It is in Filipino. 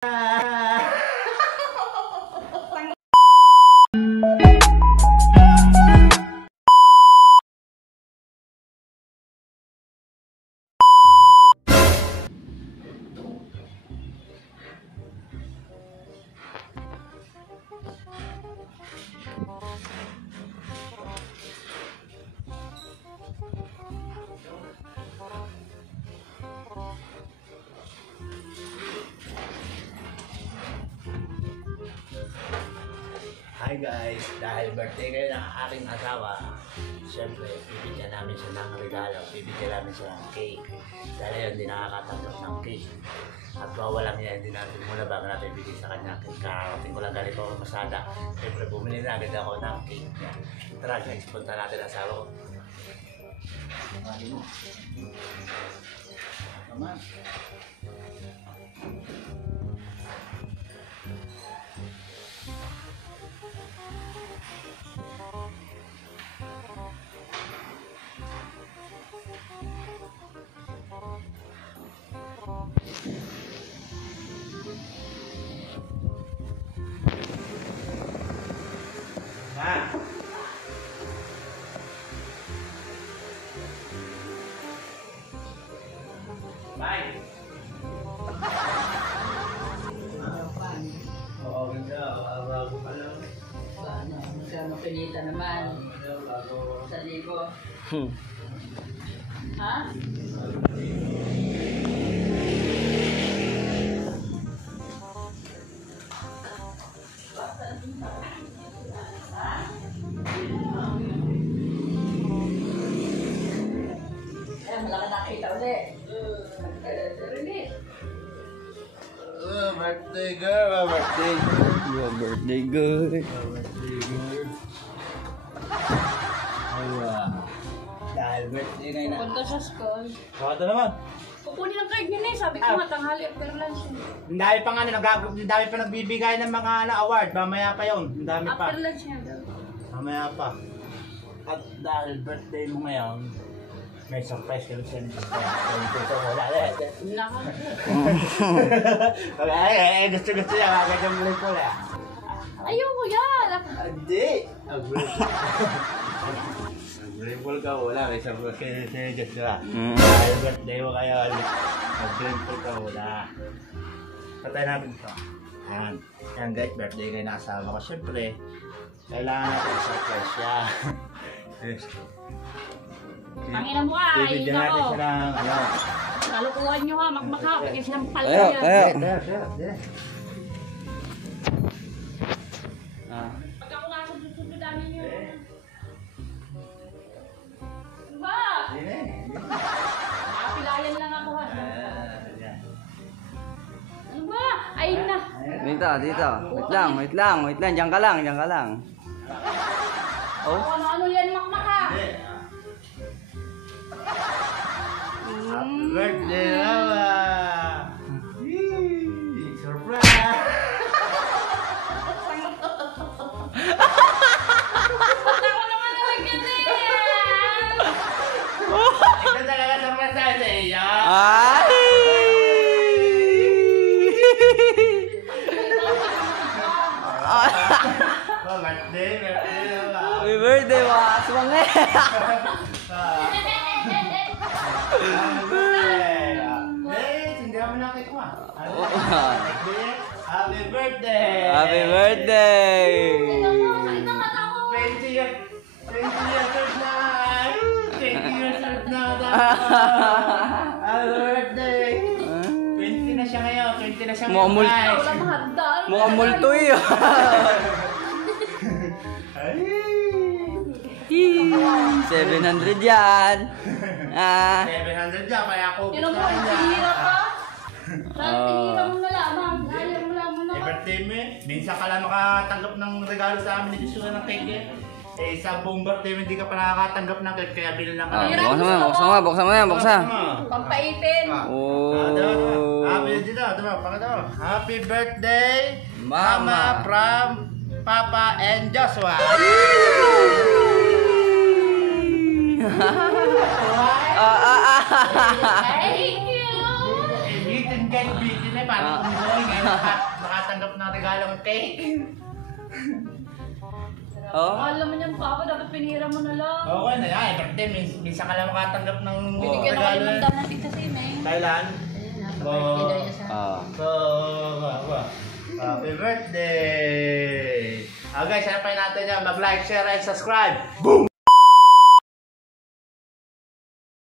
Hi guys, dahil birthday kayo ng aking asawa, siyempre, bibigyan namin siya ng regalo, bibigyan namin siya ng cake. Dahil yun, hindi nakakatanggap ng cake. At wawalang yan, hindi natin muna bago natin bigay sa kanya cake. Kakarating ko lang galing ko masada. Siyempre, bumili na agad ako ng cake niya. Tara guys, punta natin ang asawa ko. Kamali mo. Come on. Bye. Oo, ganda. Bago pa lang. Siya mapinita naman. Sa libo. Ha? Malaki nakita ulit. Birthday girl, birthday. Your birthday girl. Birthday girl. Awa. Dahil birthday kayo na. Punta sa school. Ito naman. Kukunin ang card niya na eh. Sabi ko nga tanghali after lunch. Ang dami pa nga ang dami pa nagbibigay ng mga award. Mamaya pa yun. Ang dami pa. After lunch niya daw. Mamaya pa. At dahil birthday mo ngayon, may surprise ka rin siya nito. Ito wala rin. Naka. Gusto niya. Maganda yung muli ko na. Ayoko yan. Hindi. Nag-brimple ka, wala. May surprise ka rin siya nito. Dahil birthday mo kayo, nag-brimple ka, wala. Patay natin ito. Ayan. Ayan guys, birthday kayo na kasama ko. Siyempre, kailangan natin surprise siya. Yes. Tangina mo ka. Bibigyan natin siya ng ano. Nalukuhan nyo ha. Magmaka. Bigyan silang palka Ayo, yan. ayo. Pag ako nga susunod-sunudanin nyo. Diba? Nakapilayan lang ako ha. Ano ba? Ayun na. Dito. Wait lang. Diyan ka lang. Oh. Ano yan makmaka? Happy birthday, Mama! Surprise! Ako naman nalagyan eh. Ito talaga surprise tayo sa iyo! Ay! Birthday, Mama! Happy birthday, mga aswang eh! Sindihan mo na kayo ah. Happy birthday! Happy birthday! 20 years old na! 20 years old na! Happy birthday! 20 na siya ngayon. 20 na siya ngayon. Mukhang multoy ah! 700 yan! 700 yan, kaya ako Yun ang mga tinira pa. Tinira mo na lamang. Ayaw mo lamang na. birthday mo eh. Minsan ka lang makatanggap ng regalo sa amin ni Joshua ng cake eh. Eh, sa buong birthday mo hindi ka pa nakakatanggap ng cake, kaya bilhin lang ka. Buksan mo yan. Pampaitin. Oh. Happy dito, happy birthday, Mama from Papa and Joshua. Thank you. Bitin guys, bitin eh, parang kumboy nga. nakatanggap ng regalong cake. Oh? Mahal naman yan, Papa. Dapat pinira mo na lang. Okay na yan. Kasi minsan ka lang makatanggap ng Binigyan ako regalo. ng daan ng tigsa sa ime. Kailan? Ah. So, happy birthday! Guys, hanapin natin yan. Mag-like, share, and subscribe. Boom!